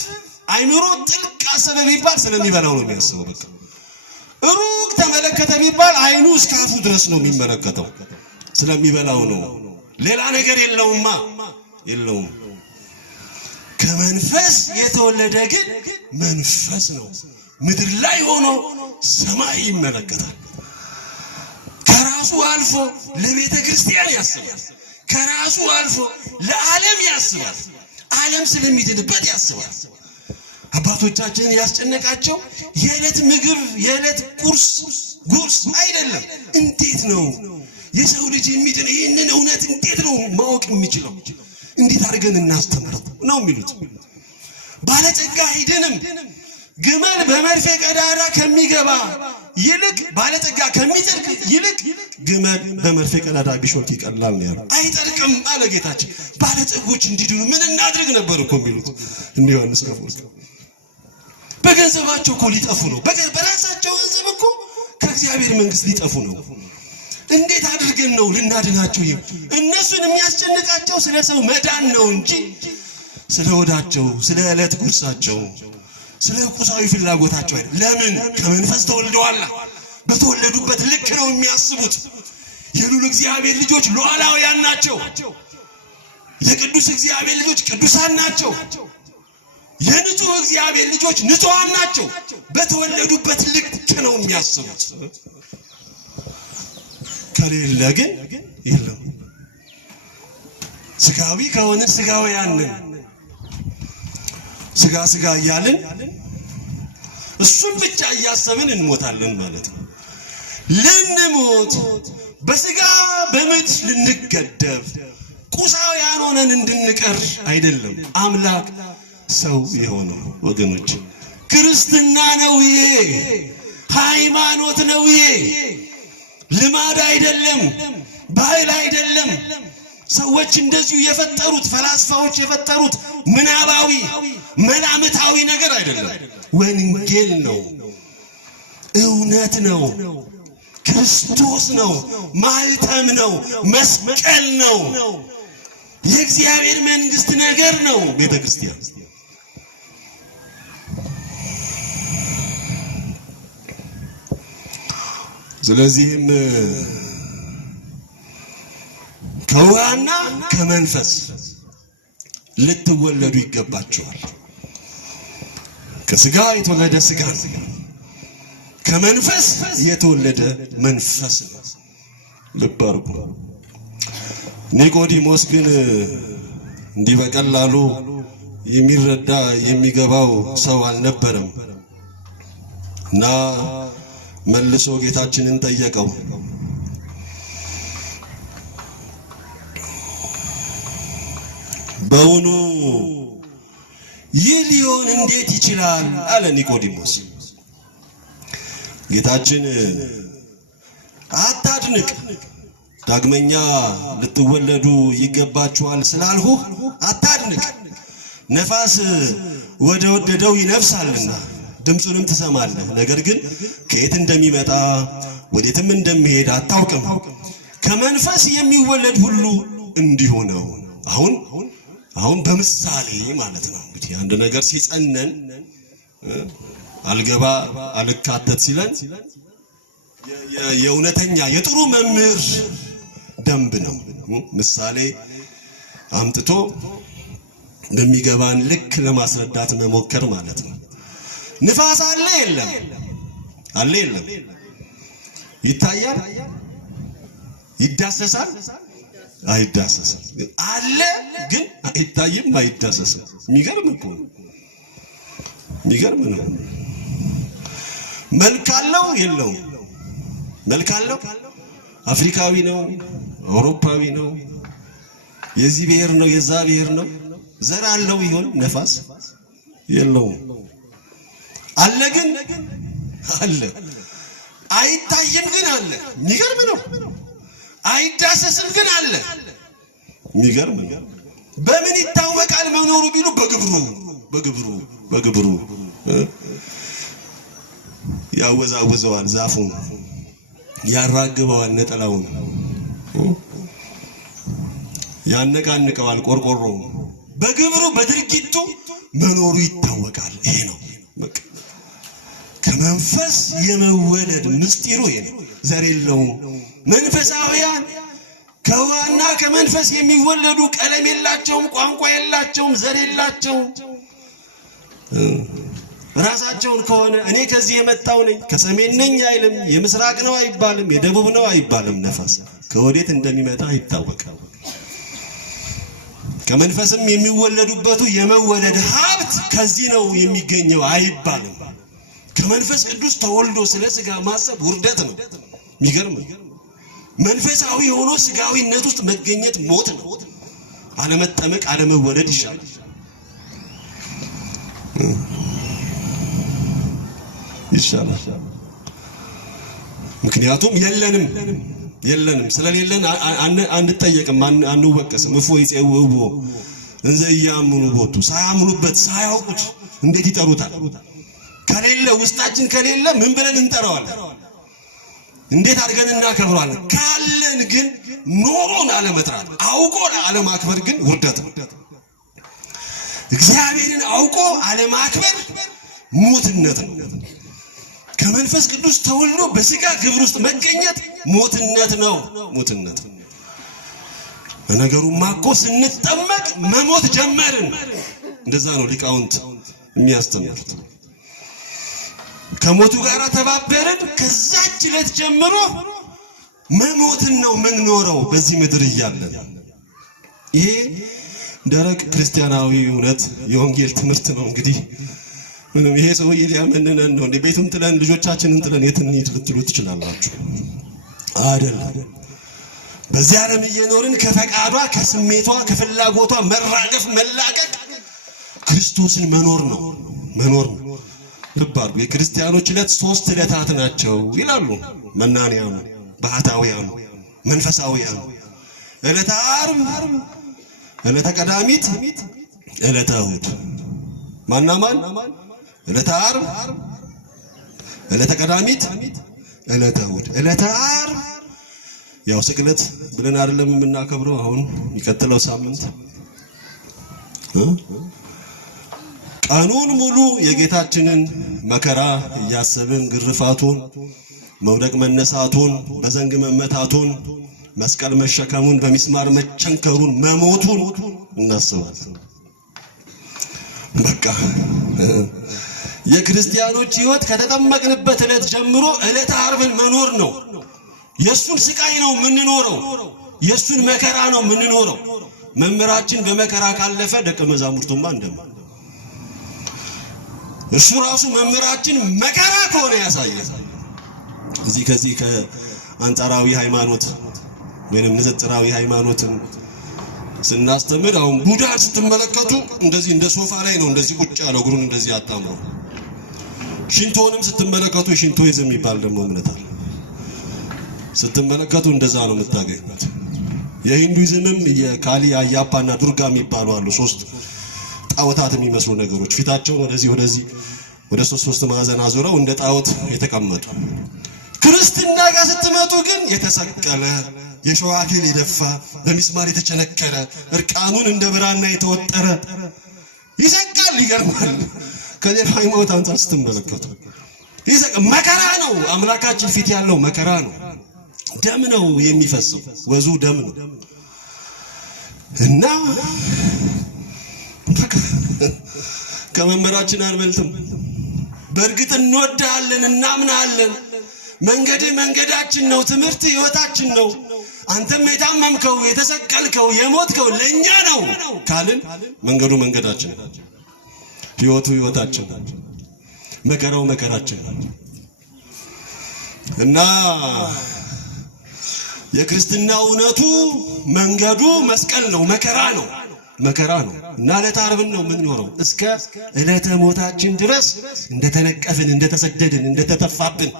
አይምሮ ጥልቅ አሰበ ቢባል ስለሚበላው ነው የሚያስበው። በቃ ሩቅ ተመለከተ ቢባል አይኑ እስከ አፉ ድረስ ነው የሚመለከተው፣ ስለሚበላው ነው። ሌላ ነገር የለውም። ከመንፈስ የተወለደ ግን መንፈስ ነው። ምድር ላይ ሆኖ ሰማይ ይመለከታል። ከራሱ አልፎ ለቤተ ክርስቲያን ያስባል። ከራሱ አልፎ ለዓለም ያስባል። ዓለም ስለሚድንበት ያስባል። አባቶቻችን ያስጨነቃቸው የዕለት ምግብ የዕለት ጉርስ አይደለም። እንዴት ነው የሰው ልጅ የሚድን? ይህንን እውነት እንዴት ነው ማወቅ የሚችለው? እንዴት አድርገን እናስተምረው ነው የሚሉት። ባለጸጋ አይድንም። ግመል በመርፌ ቀዳዳ ከሚገባ ይልቅ ባለጸጋ ከሚጠርቅ ይልቅ ግመል በመርፌ ቀዳዳ ቢሾልክ ይቀላል ነው ያለው። አይጠርቅም አለ ጌታችን። ባለጸጎች እንዲድኑ ምን እናድርግ ነበር እኮ የሚሉት እንደ ዮሐንስ አፈወርቅ። በገንዘባቸው እኮ ሊጠፉ ነው። በራሳቸው ገንዘብ እኮ ከእግዚአብሔር መንግሥት ሊጠፉ ነው። እንዴት አድርገን ነው ልናድናቸው? እነሱን የሚያስጨንቃቸው ስለ ሰው መዳን ነው እንጂ ስለ ሆዳቸው፣ ስለ ዕለት ጉርሳቸው፣ ስለ ቁሳዊ ፍላጎታቸው አይደለም። ለምን? ከመንፈስ ተወልደዋል። በተወለዱበት ልክ ነው የሚያስቡት። የልዑል እግዚአብሔር ልጆች ሉዓላውያን ናቸው። የቅዱስ እግዚአብሔር ልጆች ቅዱሳን ናቸው። የንጹህ እግዚአብሔር ልጆች ንጹሃን ናቸው። በተወለዱበት ልክ ነው የሚያስቡት። ከሌለ ግን የለም። ስጋዊ ከሆነ ስጋውያን ስጋ እያልን እሱን ብቻ እያሰብን እንሞታለን ማለት ነው። ልንሞት በስጋ በምድር ልንገደብ ቁሳውያን ሆነን እንድንቀር አይደለም። አምላክ ሰው የሆነው ወገኖች ክርስትና ነው። ይሄ ሃይማኖት ነው። ይሄ ልማድ አይደለም፣ ባህል አይደለም። ሰዎች እንደዚሁ የፈጠሩት ፈላስፋዎች የፈጠሩት ምናባዊ መላምታዊ ነገር አይደለም። ወንጌል ነው፣ እውነት ነው፣ ክርስቶስ ነው፣ ማህተም ነው፣ መስቀል ነው፣ የእግዚአብሔር መንግሥት ነገር ነው ቤተ ክርስቲያን። ስለዚህም ከውሃና ከመንፈስ ልትወለዱ ይገባችኋል። ከስጋ የተወለደ ስጋ ነው፣ ከመንፈስ የተወለደ መንፈስ ነው። ልብ አድርጉ። ኒቆዲሞስ ግን እንዲህ በቀላሉ የሚረዳ የሚገባው ሰው አልነበረም እና መልሶ ጌታችንን ጠየቀው። በውኑ ይህ ሊሆን እንዴት ይችላል አለ ኒቆዲሞስ። ጌታችን አታድንቅ፣ ዳግመኛ ልትወለዱ ይገባችኋል ስላልሁ አታድንቅ። ነፋስ ወደ ወደደው ይነፍሳልና ድምፁንም ትሰማለህ፣ ነገር ግን ከየት እንደሚመጣ ወዴትም እንደሚሄድ አታውቅም። ከመንፈስ የሚወለድ ሁሉ እንዲሁ ነው። አሁን በምሳሌ ማለት ነው። እንግዲህ አንድ ነገር ሲጸነን አልገባ አልካተት ሲለን የእውነተኛ የጥሩ መምህር ደንብ ነው። ምሳሌ አምጥቶ በሚገባን ልክ ለማስረዳት መሞከር ማለት ነው። ንፋስ አለ የለም? አለ የለም? ይታያል? ይዳሰሳል? አይዳሰስም። አለ ግን አይታይም፣ አይዳሰስም። የሚገርም ነው። መልካለው የለው መልካለው አፍሪካዊ ነው አውሮፓዊ ነው የዚህ ብሔር ነው የዛ ብሔር ነው ዘር አለው ይሆን ነፋስ የለው አለ ግን አለ አይታየም ግን አለ የሚገርም ነው አይዳሰስም ግን አለ የሚገርም ነው በምን ይታወቃል መኖሩ ቢሉ በግብሩ ያወዛውዘዋል ዛፉን ያራግበዋል ነጠላውን ያነቃንቀዋል ቆርቆሮ በግብሩ በድርጊቱ መኖሩ ይታወቃል ይሄ ነው በቃ ከመንፈስ የመወለድ ምስጢሩ ይሄ ነው ዘር የለውም መንፈሳውያን ከዋና ከመንፈስ የሚወለዱ ቀለም የላቸውም ቋንቋ የላቸውም ዘር የላቸውም ራሳቸውን ከሆነ እኔ ከዚህ የመጣው ነኝ ከሰሜን ነኝ አይልም የምስራቅ ነው አይባልም የደቡብ ነው አይባልም ነፋስ ከወዴት እንደሚመጣ ይታወቃል ከመንፈስም የሚወለዱበት የመወለድ ሀብት ከዚህ ነው የሚገኘው አይባልም ከመንፈስ ቅዱስ ተወልዶ ስለ ሥጋ ማሰብ ውርደት ነው የሚገርም መንፈሳዊ ሆኖ ሥጋዊነት ውስጥ መገኘት ሞት ነው አለመጠመቅ አለመወለድ ይሻላል ምክንያቱም የለንም ስለሌለን አንጠየቅም አንወቀስም እፎይ ይጸውው እንዘ ያምኑ ቦቱ ሳያምኑበት ሳያውቁት እንዴት ይጠሩታል ከሌለ ውስጣችን ከሌለ ምን ብለን እንጠራዋለን እንዴት አድርገን እናከብራለን ካለን ግን ኖሮን አለመጥራት አውቆ አለማክበር ግን ውርደት ነው እግዚአብሔርን አውቆ አለማክበር ሞትነት ነው ከመንፈስ ቅዱስ ተወልዶ በሥጋ ግብር ውስጥ መገኘት ሞትነት ነው ሞትነት በነገሩማ እኮ ስንጠመቅ መሞት ጀመርን እንደዛ ነው ሊቃውንት የሚያስተምሩት ከሞቱ ጋር ተባበርን ከዛች ዕለት ጀምሮ መሞትን ነው ምንኖረው በዚህ ምድር እያለን ይሄ ደረቅ ክርስቲያናዊ እውነት የወንጌል ትምህርት ነው እንግዲህ ምንም ይሄ ሰው ሊያመነን ነው እንደ ቤቱም ጥለን ልጆቻችንን ጥለን የት እንሂድ ልትሉ ትችላላችሁ አይደለም በዚህ ዓለም እየኖርን ከፈቃዷ ከስሜቷ ከፍላጎቷ መራገፍ መላቀቅ ክርስቶስን መኖር ነው ልብ አድርጉ የክርስቲያኖች ዕለት 3 ዕለታት ናቸው ይላሉ መናንያኑ ባህታውያኑ መንፈሳውያኑ ዕለተ ዓርብ ዕለተ ቀዳሚት ዕለተ እሑድ ማናማን ዕለተ ዓርብ ዕለተ ቀዳሚት ዕለተ እሑድ ዕለተ ዓርብ ያው ስቅለት ብለን አይደለም የምናከብረው አሁን የሚቀጥለው ሳምንት ቀኑን ሙሉ የጌታችንን መከራ እያሰብን ግርፋቱን መውደቅ መነሳቱን በዘንግ መመታቱን መስቀል መሸከሙን በሚስማር መቸንከሩን መሞቱን እናስባለን በቃ የክርስቲያኖች ሕይወት ከተጠመቅንበት ዕለት ጀምሮ ዕለተ ዓርብን መኖር ነው የሱን ስቃይ ነው ምንኖረው የሱን መከራ ነው ምንኖረው መምህራችን በመከራ ካለፈ ደቀ መዛሙርቱማ እንደማ እሱ ራሱ መምህራችን መከራ ከሆነ ያሳያል ከዚህ ከአንጻራዊ ሃይማኖት ወይንም ንጽጽራዊ ሃይማኖትን ስናስተምር አሁን ቡዳ ስትመለከቱ እንደዚህ እንደ ሶፋ ላይ ነው እንደዚህ ቁጭ ያለው እግሩን እንደዚህ አጣምሮ ሽንቶንም ስትመለከቱ ሽንቶይዝም የሚባል ደግሞ እምነት አለ ስትመለከቱ እንደዛ ነው የምታገኙት የሂንዱይዝምም የካሊ አያፓና ዱርጋ የሚባሉ አሉ 3 ጣዖታት የሚመስሉ ነገሮች ፊታቸውን ወደዚህ ወደ 3 ማዕዘን አዙረው እንደ ጣዖት የተቀመጡ ክርስትና ጋር ስትመጡ ግን የተሰቀለ የሸዋኪል የደፋ በሚስማር የተቸነከረ እርቃኑን እንደ ብራና የተወጠረ ይሰቃል ይገርማል ከሌላ ሃይማኖት አንፃር ስትመለከቱ መከራ ነው አምላካችን ፊት ያለው መከራ ነው ደም ነው የሚፈሰው ወዙ ደም ነው እና ከመመራችን አንበልጥም በእርግጥ እንወዳለን እናምናለን መንገዳችን ነው ትምህርት ህይወታችን ነው አንተም የታመምከው የተሰቀልከው የሞትከው ለኛ ነው ካልን መንገዳችን ህይወታችን መከራው መከራችን እና የክርስትና እውነቱ መንገዱ መስቀል ነው፣ መከራ ነው እና ዕለተ ዓርብን ነው የምንኖረው እስከ ዕለተ ሞታችን ድረስ እንደተነቀፍን፣ እንደተሰደድን፣ እንደተተፋብን፣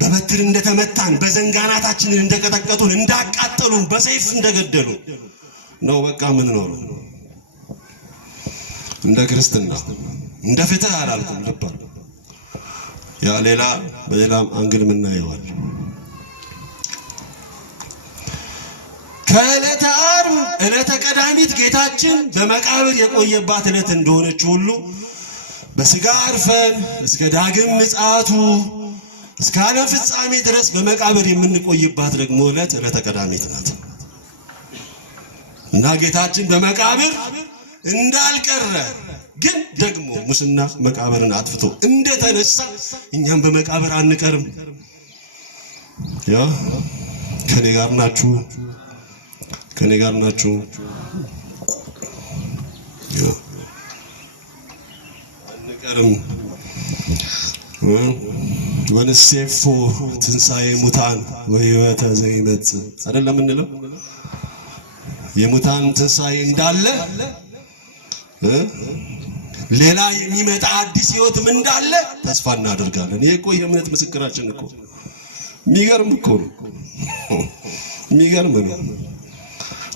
በበትር እንደተመታን፣ በዘንጋናታችንን እንደቀጠቀጡን፣ እንዳቃጠሉን፣ በሰይፍ እንደገደሉን ነው በቃ የምንኖረው። እንደ ክርስትና እንደ ፍትህ አላልኩም ልባል ያ ሌላ በሌላ አንግል ምናየዋል። ከዕለተ ዓርብ ዕለተ ቀዳሚት ጌታችን በመቃብር የቆየባት ዕለት እንደሆነች ሁሉ በሥጋ አርፈን እስከ ዳግም ምጽአቱ እስከ ዓለም ፍጻሜ ድረስ በመቃብር የምንቆይባት ደግሞ ዕለተ ቀዳሚት ናት እና ጌታችን በመቃብር እንዳልቀረ ግን ደግሞ ሙስና መቃብርን አጥፍቶ እንደተነሳ እኛም በመቃብር አንቀርም። ያ ከኔ ጋር ናችሁ? አንቀርም። ወንሴፎ ትንሣኤ ሙታን ወሕይወተ ዘይመጽእ አይደለም እንለው የሙታን ትንሣኤ እንዳለ ሌላ የሚመጣ አዲስ ሕይወትም እንዳለ ተስፋ እናደርጋለን። ይሄ እኮ የእምነት ምስክራችን እኮ የሚገርም እኮ ነው። የሚገርም ነው።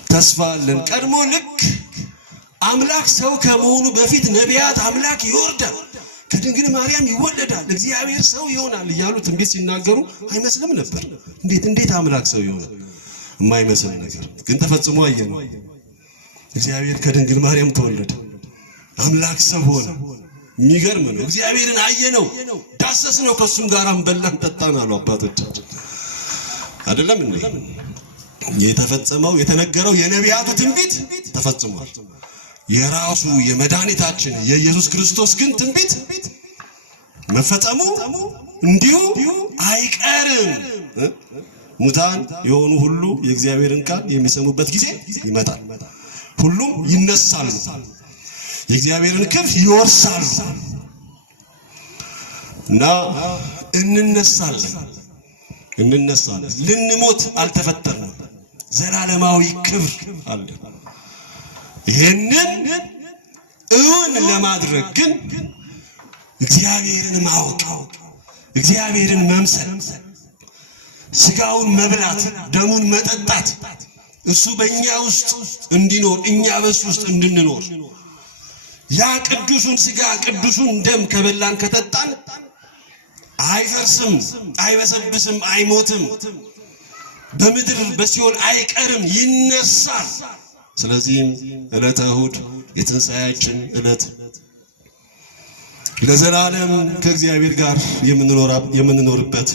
ተስፋ አለን። ቀድሞ ልክ አምላክ ሰው ከመሆኑ በፊት ነቢያት አምላክ ይወርዳል፣ ከድንግል ማርያም ይወለዳል፣ እግዚአብሔር ሰው ይሆናል እያሉ ትንቢት ሲናገሩ አይመስልም ነበር። እንዴት አምላክ ሰው ይሆናል? የማይመስል ነገር ግን ተፈጽሞ አየነው። እግዚአብሔር ከድንግል ማርያም ተወለደ፣ አምላክ ሰው ሆነ። የሚገርም ነው። እግዚአብሔርን አየነው፣ ዳሰስነው፣ ከሱም ጋር በላን ጠጣን አሉ አባቶቻችን። አይደለም እንዴ? የተፈጸመው የተነገረው የነቢያቱ ትንቢት ተፈጽሟል። የራሱ የመድኃኒታችን የኢየሱስ ክርስቶስ ግን ትንቢት መፈጸሙ እንዲሁ አይቀርም። ሙታን የሆኑ ሁሉ የእግዚአብሔርን ቃል የሚሰሙበት ጊዜ ይመጣል። ሁሉም ይነሳሉ፣ የእግዚአብሔርን ክብር ይወርሳሉ እና እንነሳለን። ልንሞት አልተፈጠርንም። ዘላለማዊ ክብር አለ። ይሄንን እውን ለማድረግ ግን እግዚአብሔርን ማወቅ፣ እግዚአብሔርን መምሰል፣ ስጋውን መብላት፣ ደሙን መጠጣት፣ እሱ በእኛ ውስጥ እንዲኖር እኛ በሱ ውስጥ እንድንኖር ያ ቅዱሱን ስጋ ቅዱሱን ደም ከበላን ከጠጣን አይፈርስም፣ አይበሰብስም፣ አይሞትም፣ በምድር በሲኦል አይቀርም፣ ይነሳል። ስለዚህም ዕለተ እሑድ የትንሣኤያችን ዕለት ለዘላለም ከእግዚአብሔር ጋር የምንኖርበት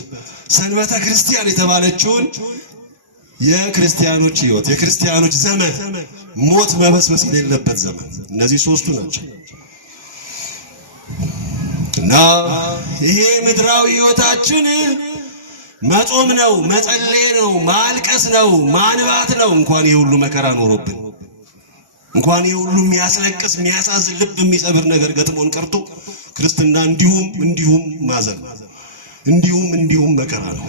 ሰንበተ ክርስቲያን የተባለችውን የክርስቲያኖች ሕይወት የክርስቲያኖች ዘመን ሞት መበስበስ የሌለበት ዘመን እነዚህ ሶስቱ ናቸው እና ይሄ ምድራዊ ሕይወታችን መጾም ነው፣ መጸለይ ነው፣ ማልቀስ ነው፣ ማንባት ነው። እንኳን ይሄ ሁሉ መከራ ኖሮብን እንኳን ይሄ ሁሉ የሚያስለቅስ የሚያሳዝን ልብ የሚሰብር ነገር ገጥሞን ቀርቶ ክርስትና እንዲሁም ማዘን እንዲሁም መከራ ነው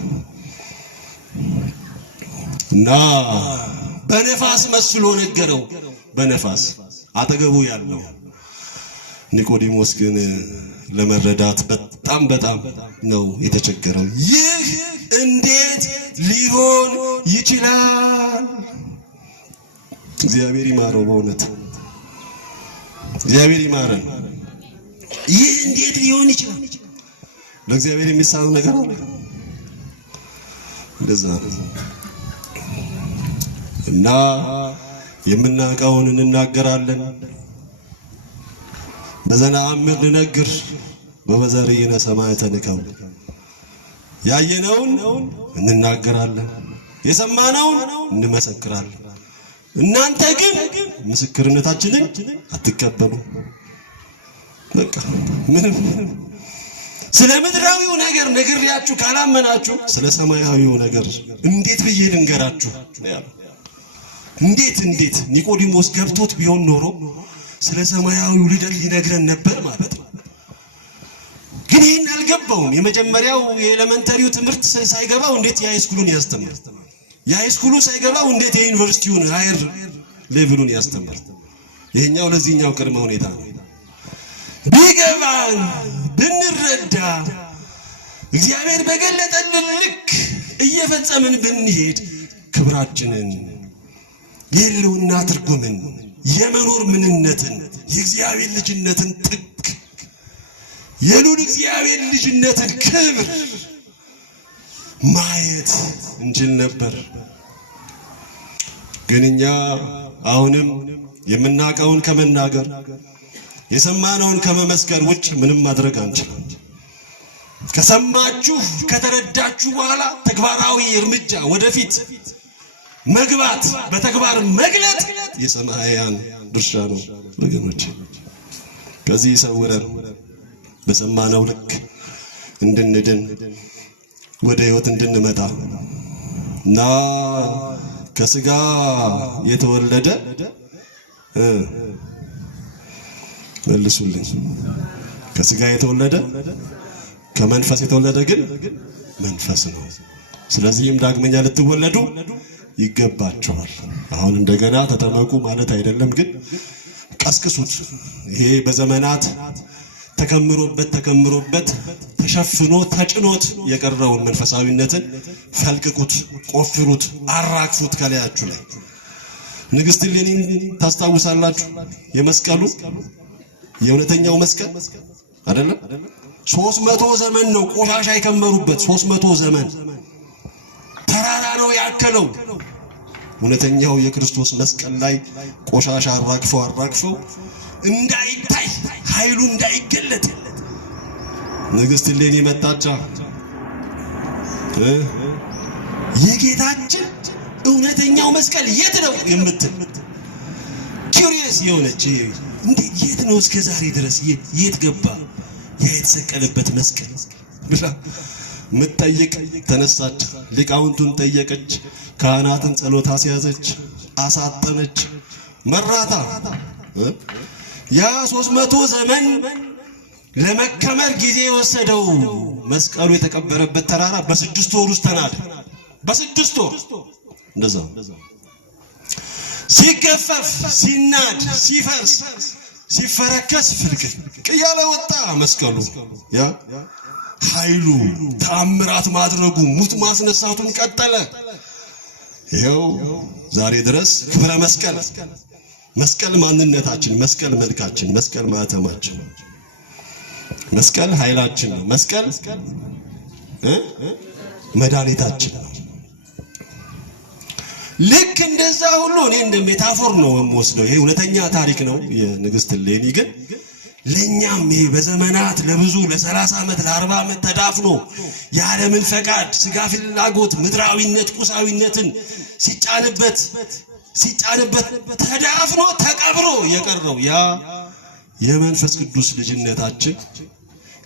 እና በነፋስ መስሎ ነገረው። በነፋስ አጠገቡ ያለው ኒቆዲሞስ ግን ለመረዳት በጣም ነው የተቸገረው። ይህ እንዴት ሊሆን ይችላል? እግዚአብሔር ይማረው፣ በእውነት እግዚአብሔር ይማረን። ይህ እንዴት ሊሆን ይችላል? ለእግዚአብሔር የሚሳነው ነገር አለ? እንደዛ እና የምናውቀውን እንናገራለን። በዘነአምር ልነግር በበዘርይነ ሰማዕተ ንከው ያየነውን እንናገራለን፣ የሰማነውን እንመሰክራለን። እናንተ ግን ምስክርነታችንን አትቀበሉ። በቃ ምንም ስለ ምድራዊው ነገር ነግሬያችሁ ካላመናችሁ ስለ ሰማያዊው ነገር እንዴት ብዬ ልንገራችሁ? እንዴት ኒቆዲሞስ ገብቶት ቢሆን ኖሮ ስለ ሰማያዊው ልደት ሊነግረን ነበር ማለት ነው። ግን ግን ይሄን አልገባውም። የመጀመሪያው የኤሌመንተሪው ትምህርት ሳይገባው እንዴት የሃይስኩሉን ያስተምር? የሃይስኩሉ ሳይገባው እንዴት የዩኒቨርሲቲውን ሃየር ሌቭሉን ያስተምር? ይሄኛው ለዚህኛው ቅድመ ሁኔታ ነው። ቢገባን ብንረዳ እግዚአብሔር በገለጠልን ልክ እየፈጸምን ብንሄድ ክብራችንን፣ የህልውና ትርጉምን፣ የመኖር ምንነትን፣ የእግዚአብሔር ልጅነትን ጥግ፣ የሉል እግዚአብሔር ልጅነትን ክብር ማየት እንችል ነበር። ግን እኛ አሁንም የምናውቀውን ከመናገር የሰማነውን ከመመስከር ውጭ ምንም ማድረግ አንችልም። ከሰማችሁ ከተረዳችሁ በኋላ ተግባራዊ እርምጃ ወደፊት መግባት፣ በተግባር መግለጥ የሰማያን ድርሻ ነው ወገኖች። ከዚህ ይሰውረን፣ በሰማነው ልክ እንድንድን ወደ ህይወት እንድንመጣ እና ከስጋ የተወለደ መልሱልኝ፣ ከስጋ የተወለደ ከመንፈስ የተወለደ ግን መንፈስ ነው። ስለዚህም ዳግመኛ ልትወለዱ ይገባችኋል። አሁን እንደገና ተጠመቁ ማለት አይደለም፣ ግን ቀስቅሱት። ይሄ በዘመናት ተከምሮበት ተሸፍኖ ተጭኖት የቀረውን መንፈሳዊነትን ፈልቅቁት፣ ቆፍሩት፣ አራግፉት ከላያችሁ ላይ። ንግስት እሌኒን ታስታውሳላችሁ? የመስቀሉ የእውነተኛው መስቀል አይደለም 300 ዘመን ነው ቆሻሻ የከመሩበት። 300 ዘመን ተራራ ነው ያከለው። እውነተኛው የክርስቶስ መስቀል ላይ ቆሻሻ አራግፈው እንዳይታይ ኃይሉ እንዳይገለጥ ንግስት እሌኒ መጣቻ። የጌታችን እውነተኛው መስቀል የት ነው የምትል ኪዩሪየስ የሆነች እንዴት የት ነው እስከ ዛሬ ድረስ የት ገባ የተሰቀለበት መስቀል ብላ ምትጠይቅ ተነሳች። ሊቃውንቱን ጠየቀች፣ ካህናትን ጸሎት አስያዘች፣ አሳጠነች፣ መራታ። ያ 300 ዘመን ለመከመር ጊዜ የወሰደው መስቀሉ የተቀበረበት ተራራ በ6 ወር ውስጥ ተናደ። በ6 ወር እንደዛ ሲገፈፍ፣ ሲናድ፣ ሲፈርስ፣ ሲፈረከስ ፍልቅቅ እያለ ወጣ መስቀሉ። ያ ኃይሉ ተአምራት ማድረጉ ሙት ማስነሳቱን ቀጠለ። ይሄው ዛሬ ድረስ ክብረ መስቀል፣ መስቀል ማንነታችን፣ መስቀል መልካችን፣ መስቀል ማተማችን፣ መስቀል ኃይላችን ነው። መስቀል መድኃኒታችን ነው። ልክ እንደዛ ሁሉ እኔ እንደ ሜታፎር ነው የምወስደው። ይሄ እውነተኛ ታሪክ ነው የንግስት እሌኒ። ግን ለኛም ይሄ በዘመናት ለብዙ ለ30 ዓመት ለ40 ዓመት ተዳፍኖ የዓለምን ፈቃድ፣ ስጋ ፍላጎት፣ ምድራዊነት፣ ቁሳዊነትን ሲጫንበት ተዳፍኖ ተቀብሮ የቀረው ያ የመንፈስ ቅዱስ ልጅነታችን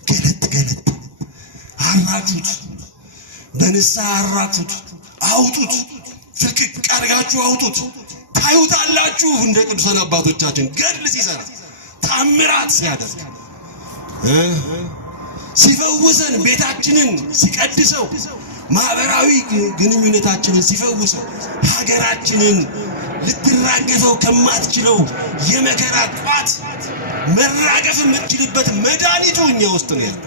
ገለጥ አራጁት፣ በንስሐ አራጁት፣ አውጡት፣ ፍልቅቅ አድርጋችሁ አውጡት። ታዩታላችሁ እንደ ቅዱሳን አባቶቻችን ገድል ሲሰራ፣ ታምራት ሲያደርግ፣ ሲፈውሰን፣ ቤታችንን ሲቀድሰው፣ ማህበራዊ ግንኙነታችንን ሲፈውሰው፣ ሀገራችንን ልትራገፈው ከማትችለው የመከራ ቋት መራገፍ የምትችልበት መድኃኒቱ እኛ ውስጥ ነው ያለው።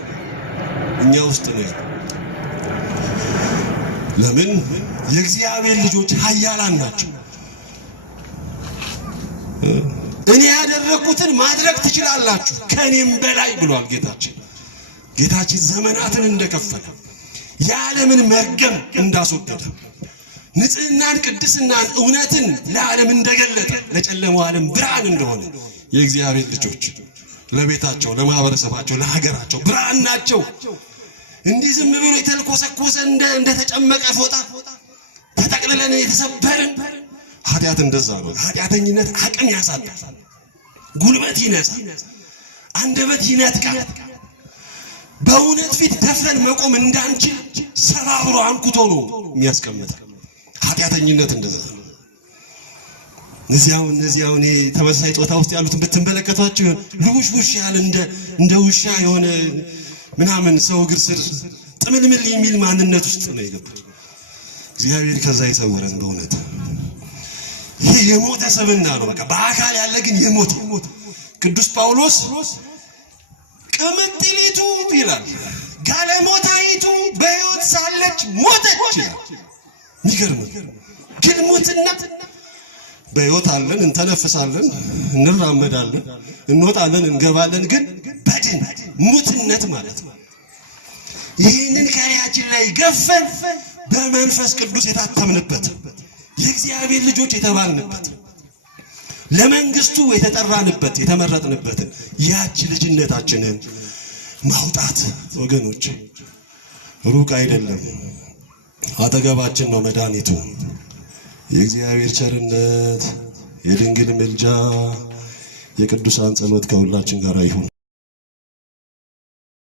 እኛ ውስጥ ነው ያለው። ለምን? የእግዚአብሔር ልጆች ኃያላን ናቸው። እኔ ያደረኩትን ማድረግ ትችላላችሁ ከኔም በላይ ብሏል ጌታችን። ጌታችን ዘመናትን እንደከፈለ፣ የዓለምን መርገም እንዳስወገደ፣ ንጽህናን፣ ቅድስናን፣ እውነትን ለዓለም እንደገለጠ፣ ለጨለማው ዓለም ብርሃን እንደሆነ የእግዚአብሔር ልጆች ለቤታቸው፣ ለማህበረሰባቸው፣ ለሀገራቸው ብርሃን ናቸው። እንዲህ ዝም ብሎ የተልኮሰኮሰ እንደተጨመቀ ፎጣ ተጠቅልለን የተሰበርን ኃጢአት እንደዛ ነው። ኃጢአተኝነት አቅም ያሳጣል፣ ጉልበት ይነሳል፣ አንደበት ይነጥቃል። በእውነት ፊት ደፍረን መቆም እንዳንችል ሰባብሮ አንኩቶ ነው የሚያስቀምጥ። ኃጢአተኝነት እንደዛ ነው። እነዚያው ተመሳሳይ ጾታ ውስጥ ያሉትን ብትመለከቷቸው ልውሽ ያለ እንደ ውሻ የሆነ ምናምን ሰው እግር ስር ጥምልምል የሚል ማንነት ውስጥ ነው የገቡት። እግዚአብሔር ከዛ ይሰውረን በእውነት። ይሄ የሞተ ሰብዕና ነው። በቃ በአካል ያለ ግን የሞተ ቅዱስ ጳውሎስ ቅምጥሊቱ ይላል ጋለሞታይቱ በሕይወት ሳለች ሞተች ይላል። የሚገርም ግን ሙትና በሕይወት አለን፣ እንተነፍሳለን፣ እንራመዳለን፣ እንወጣለን፣ እንገባለን። ግን በድን ሙትነት ማለት ነው። ይህንን ከላያችን ላይ ገፈን በመንፈስ ቅዱስ የታተምንበት የእግዚአብሔር ልጆች የተባልንበት ለመንግስቱ የተጠራንበት የተመረጥንበት ያቺ ልጅነታችንን ማውጣት ወገኖች ሩቅ አይደለም፣ አጠገባችን ነው መድኃኒቱ። የእግዚአብሔር ቸርነት፣ የድንግል ምልጃ፣ የቅዱሳን ጸሎት ከሁላችን ጋር ይሁን።